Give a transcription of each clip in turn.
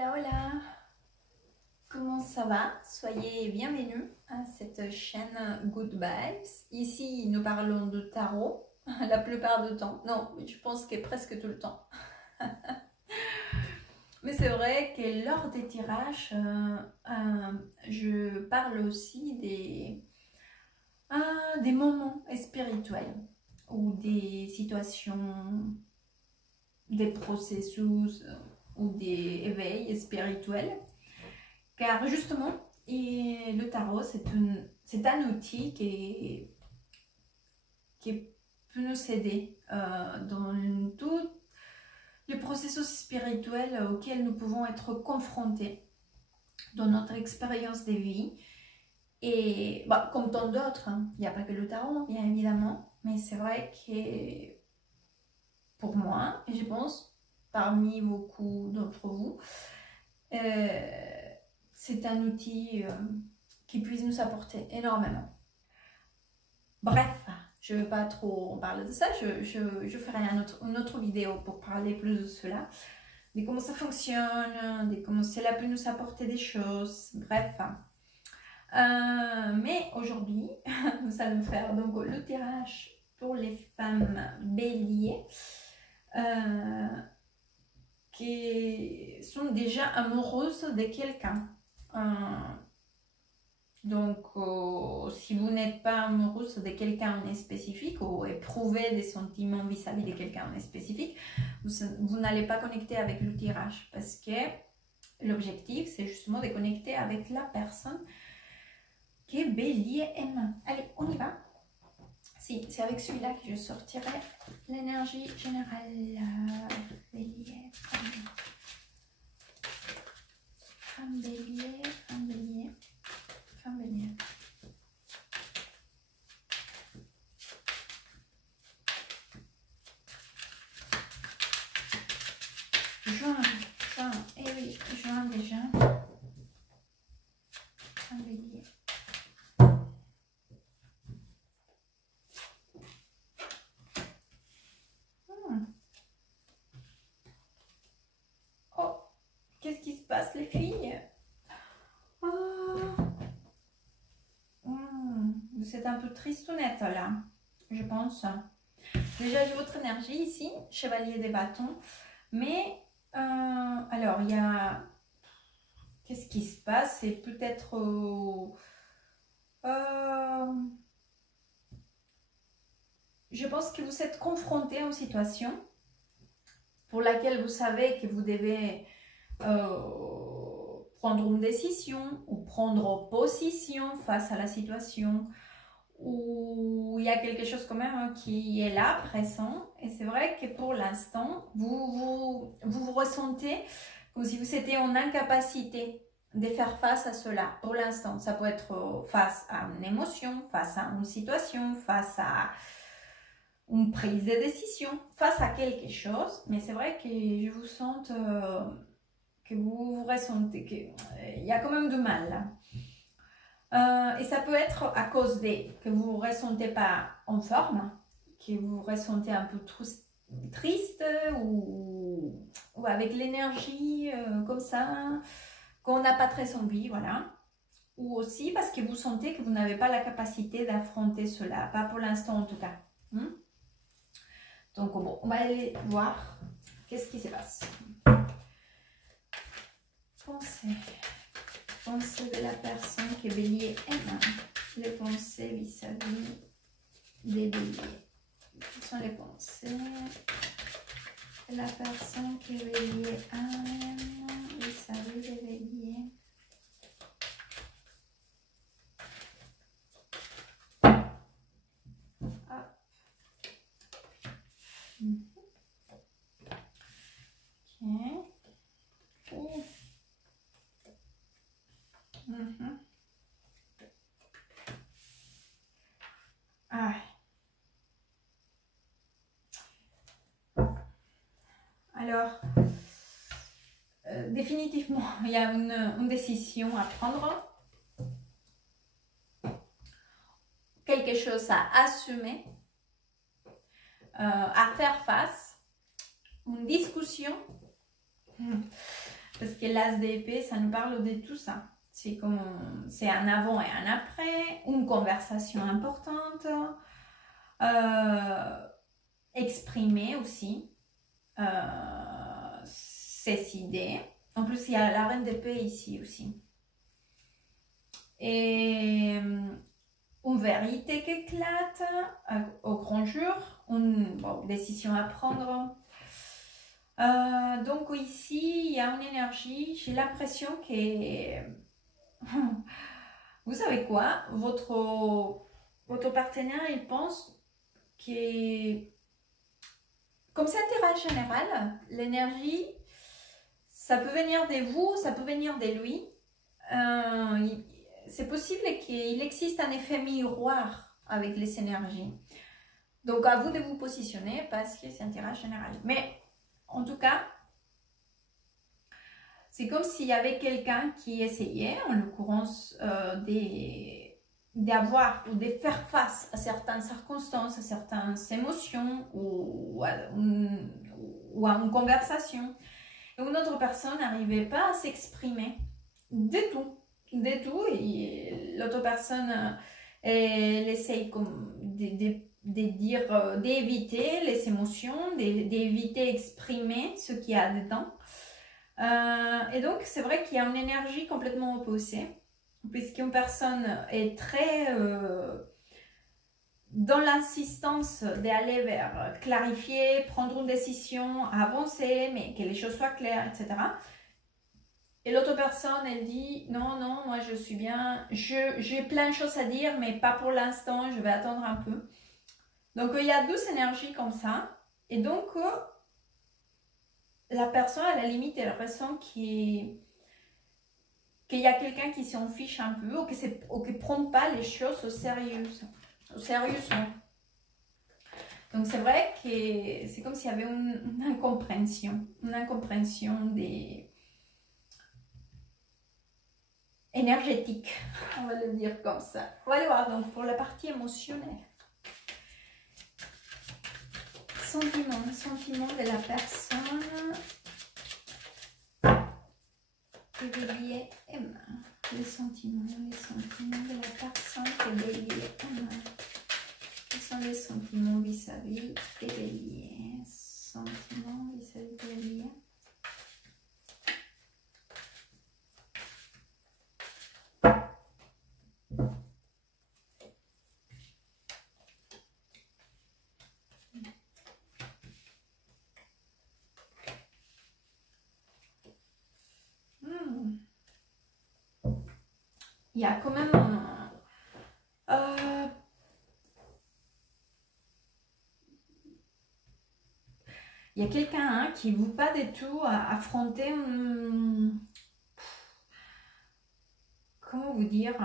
Hola, hola! Comment ça va? Soyez bienvenus à cette chaîne Good Vibes. Ici, nous parlons de tarot la plupart du temps. Non, je pense que presque tout le temps. Mais c'est vrai que lors des tirages, je parle aussi des moments spirituels ou des situations, des processus ou des éveils spirituels. Car justement, le tarot, c'est un outil qui peut nous aider dans tout le processus spirituel auquel nous pouvons être confrontés dans notre expérience de vie. Et comme tant d'autres, hein, il n'y a pas que le tarot, bien évidemment, mais c'est vrai que pour moi, et je pense parmi beaucoup d'entre vous, c'est un outil qui puisse nous apporter énormément. Bref, je ne vais pas trop parler de ça, je ferai une autre vidéo pour parler plus de cela, de comment ça fonctionne, de comment cela peut nous apporter des choses, bref. Mais aujourd'hui, nous allons faire donc le tirage pour les femmes béliers qui sont déjà amoureuses de quelqu'un. Donc, si vous n'êtes pas amoureuse de quelqu'un en spécifique ou éprouvez des sentiments vis-à-vis de quelqu'un en spécifique, vous n'allez pas connecter avec le tirage parce que l'objectif, c'est justement de connecter avec la personne que Bélier aime. Allez, on y va. Si, c'est avec celui-là que je sortirai l'énergie générale. Bélier, femme bélier, femme bélier, femme bélier. Juin, et oui, juin déjà. Femme bélier. Qu'est-ce qui se passe, les filles? Vous êtes un peu tristounette là, je pense. Déjà, j'ai votre énergie ici, chevalier des bâtons. Mais, alors, il y a... Qu'est-ce qui se passe? C'est peut-être... je pense que vous êtes confronté à une situation pour laquelle vous savez que vous devez prendre une décision ou prendre position face à la situation, où il y a quelque chose quand même qui est là, présent, et c'est vrai que pour l'instant, vous ressentez comme si vous étiez en incapacité de faire face à cela. Pour l'instant, ça peut être face à une émotion, face à une situation, face à une prise de décision, face à quelque chose, mais c'est vrai que je vous sens que vous ressentez qu'il y a quand même du mal là. Et ça peut être à cause que vous ne ressentez pas en forme, que vous ressentez un peu triste ou avec l'énergie comme ça, qu'on n'a pas très envie, voilà. Ou aussi parce que vous sentez que vous n'avez pas la capacité d'affronter cela, pas pour l'instant en tout cas. Donc bon, on va aller voir qu'est-ce qui se passe. Pensez de la personne que Bélier aime. Les pensées vis-à-vis des Béliers. Quelles sont les pensées de la personne que Bélier aime vis-à-vis des Béliers? Alors, définitivement, il y a une décision à prendre, quelque chose à assumer, à faire face, une discussion parce que l'as d'épée, ça nous parle de tout ça. C'est comme, c'est un avant et un après, une conversation importante, exprimer aussi ses idées. En plus, il y a la reine d'épée ici aussi. Et une vérité qui éclate au grand jour, une décision à prendre. Donc ici, il y a une énergie, j'ai l'impression que, vous savez quoi, votre partenaire, il pense que, comme c'est un terrain général, l'énergie, ça peut venir de vous, ça peut venir de lui. C'est possible qu'il existe un effet miroir avec les énergies. Donc à vous de vous positionner parce que c'est un terrain général. Mais en tout cas, c'est comme s'il y avait quelqu'un qui essayait, en l'occurrence, d'avoir ou de faire face à certaines circonstances, à certaines émotions ou à une conversation. Et une autre personne n'arrivait pas à s'exprimer du tout. Et l'autre personne, elle essaye comme d'éviter les émotions, d'éviter d'exprimer ce qu'il y a dedans. Et donc, c'est vrai qu'il y a une énergie complètement opposée, puisqu'une personne est très dans l'insistance d'aller vers clarifier, prendre une décision, avancer, mais que les choses soient claires, etc. Et l'autre personne, elle dit, non, non, moi je suis bien, j'ai plein de choses à dire, mais pas pour l'instant, je vais attendre un peu. Donc, il y a 12 énergies comme ça. Et donc, la personne, à la limite, elle ressent qu'il y a quelqu'un qui s'en fiche un peu ou qui ne prend pas les choses au sérieux. Sérieusement. Donc, c'est vrai que c'est comme s'il y avait une incompréhension énergétique, on va le dire comme ça. On va aller voir donc pour la partie émotionnelle. Sentiment de la personne. Que Bélier aime. Les sentiments de la personne que Bélier aime. Quels sont les sentiments vis-à-vis des Béliers? Sentiments vis-à-vis des Béliers. Il y a quand même il y a quelqu'un qui ne veut pas du tout affronter comment vous dire,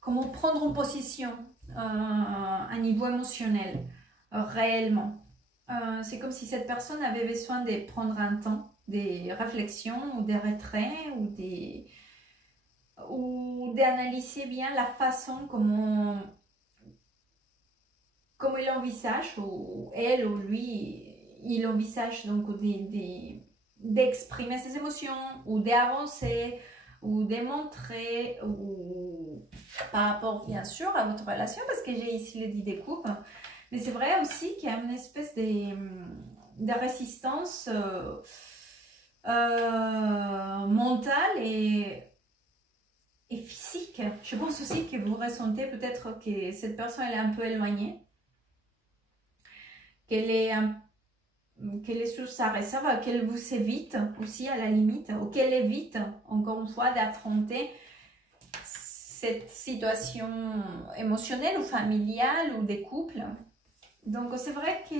comment prendre une position à un niveau émotionnel réellement. C'est comme si cette personne avait besoin de prendre un temps, des réflexions ou des retraits ou d'analyser bien la façon comment il envisage, ou elle ou lui, il envisage donc d'exprimer ses émotions ou d'avancer ou de montrer ou par rapport bien sûr à votre relation, parce que j'ai ici le 10 de coupe, mais c'est vrai aussi qu'il y a une espèce de résistance mentale et physique. Je pense aussi que vous ressentez peut-être que cette personne elle est un peu éloignée, qu'elle est sous sa réserve, qu'elle vous évite aussi à la limite, ou qu'elle évite encore une fois d'affronter cette situation émotionnelle ou familiale ou des couples. Donc c'est vrai que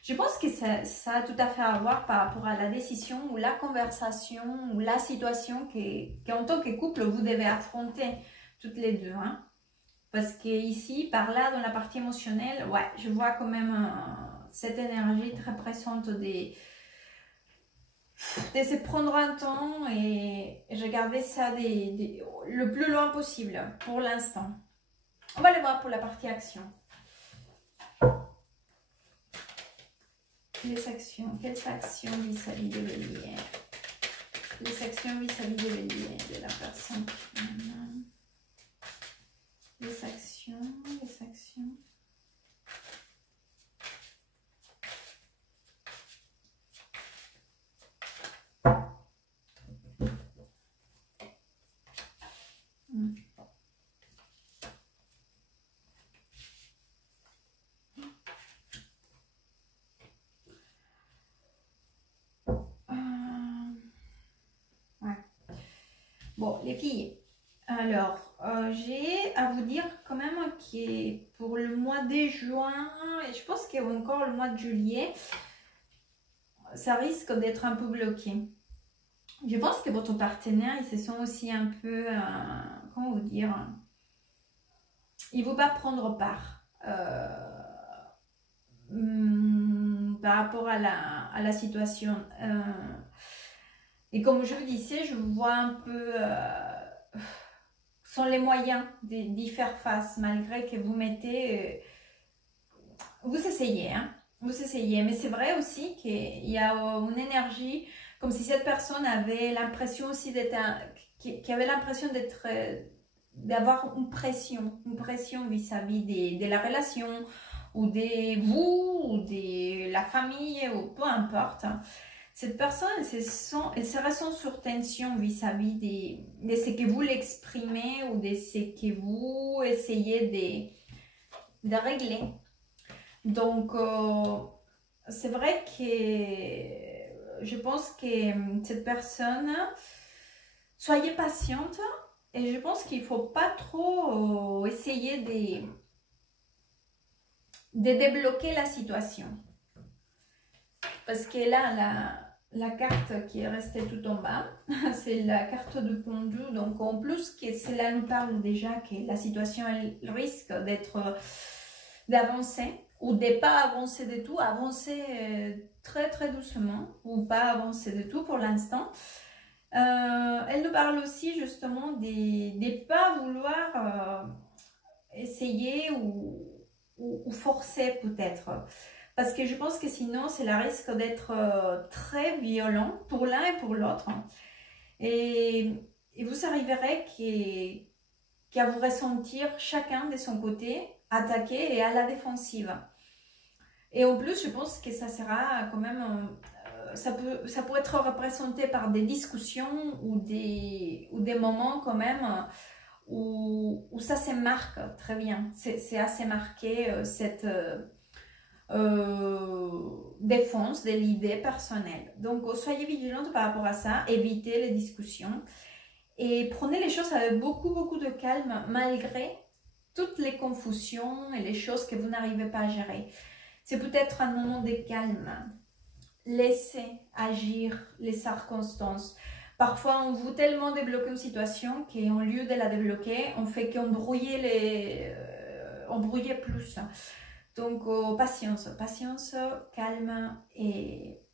je pense que ça a tout à fait à voir par rapport à la décision ou la conversation ou la situation qu'en tant que couple vous devez affronter toutes les deux. Hein. Parce que ici, par là, dans la partie émotionnelle, ouais, je vois quand même cette énergie très présente de se prendre un temps et regarder ça le plus loin possible pour l'instant. On va aller voir pour la partie action. Les actions, quelles actions vis-à-vis de Bélier? les actions vis-à-vis des béliers, de la personne. Les actions, les actions. Bon, les filles, alors, j'ai à vous dire quand même que pour le mois de juin, et je pense qu'il y a encore le mois de juillet, ça risque d'être un peu bloqué. Je pense que votre partenaire, ils se sent aussi un peu, comment vous dire, il ne veut pas prendre part par rapport à la situation. Et comme je vous disais, je vous vois un peu sans les moyens d'y faire face, malgré que vous mettez... vous essayez, hein, vous essayez. Mais c'est vrai aussi qu'il y a une énergie, comme si cette personne avait l'impression aussi d'être... qui avait l'impression d'être... d'avoir une pression vis-à-vis de la relation, ou de vous, ou de la famille, ou peu importe. Cette personne, elle se ressent sur tension vis-à-vis de ce que vous l'exprimez ou de ce que vous essayez de régler. Donc, c'est vrai que je pense que cette personne, soyez patiente et je pense qu'il ne faut pas trop essayer de débloquer la situation. Parce que là, la carte qui est restée tout en bas, c'est la carte de pendu. Donc, en plus, que cela nous parle déjà que la situation elle risque d'avancer ou de ne pas avancer du tout, avancer très très doucement ou pas avancer du tout pour l'instant. Elle nous parle aussi justement de ne pas vouloir essayer ou forcer peut-être. Parce que je pense que sinon, cela risque d'être très violent pour l'un et pour l'autre. Et vous arriverez qu'à vous ressentir chacun de son côté, attaqué et à la défensive. Et en plus, je pense que ça sera quand même... ça peut être représenté par des discussions ou des moments quand même où ça se marque très bien. C'est assez marqué cette... défense de l'idée personnelle. Donc, soyez vigilante par rapport à ça, évitez les discussions et prenez les choses avec beaucoup de calme malgré toutes les confusions et les choses que vous n'arrivez pas à gérer. C'est peut-être un moment de calme. Laissez agir les circonstances. Parfois, on veut tellement débloquer une situation qu'au lieu de la débloquer, on fait qu'embrouiller embrouiller plus. Donc, patience, calme et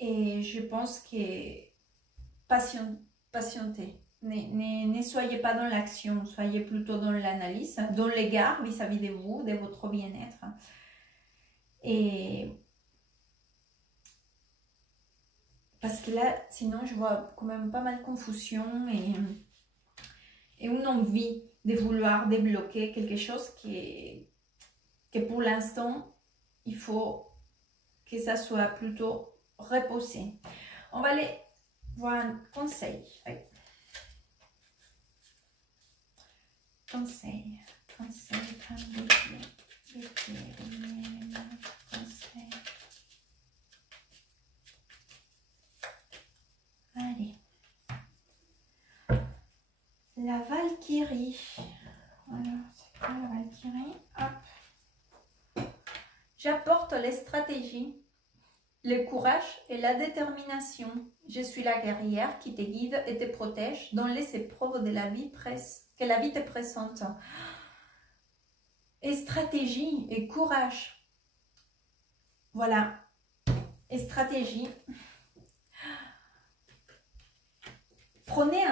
je pense que patientez. Ne soyez pas dans l'action, soyez plutôt dans l'analyse, dans l'égard vis-à-vis de vous, de votre bien-être. Et parce que là, sinon, je vois quand même pas mal de confusion et une envie de vouloir débloquer quelque chose que pour l'instant, il faut que ça soit plutôt reposé. On va aller voir un conseil. Conseil. Allez. La Valkyrie. Alors, c'est quoi la Valkyrie? Hop. J'apporte les stratégies, le courage et la détermination. Je suis la guerrière qui te guide et te protège dans les épreuves de la vie que la vie te présente. Et stratégie et courage. Voilà. Et stratégie. Prenez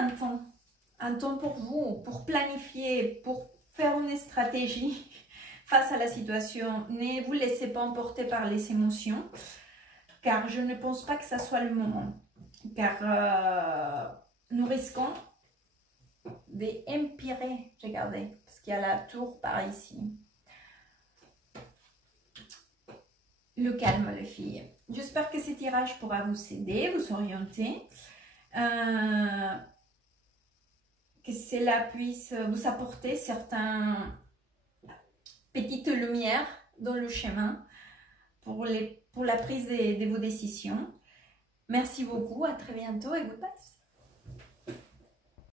un temps pour vous, pour planifier, pour faire une stratégie face à la situation. Ne vous laissez pas emporter par les émotions, car je ne pense pas que ça soit le moment. Car nous risquons d'empirer, regardez, parce qu'il y a la tour par ici. Le calme, les filles. J'espère que ce tirage pourra vous aider, vous orienter. Que cela puisse vous apporter certaines petites lumières dans le chemin pour la prise de vos décisions. Merci beaucoup, à très bientôt et goodbye.